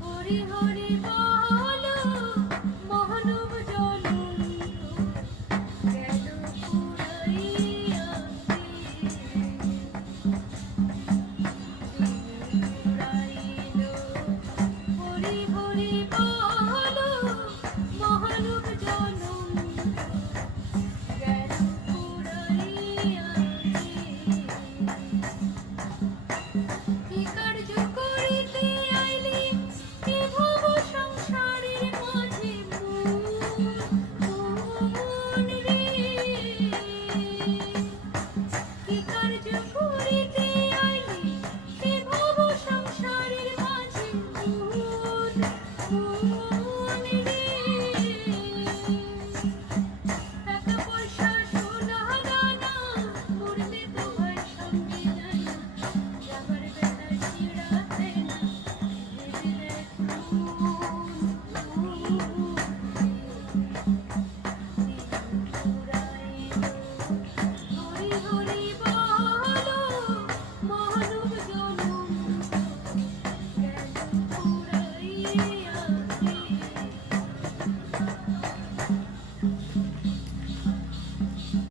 হরি হরি বল মহানব জনম গেল পুরাইয়া হরি হরি বল মহানব জনম গেল পুরাইয়া কি কার্য করিতে আইলি এ ভব সংসারের মাঝে মন রে কি কার্য করিতে আইলি এ ভব সংসারের মাঝে মন রে টাকা পয়সা সোনা দানা মরলে তোমার সঙ্গে যায় না যাবার বেলা চিড়াতে না ভেবে দেখুন পুরাইলো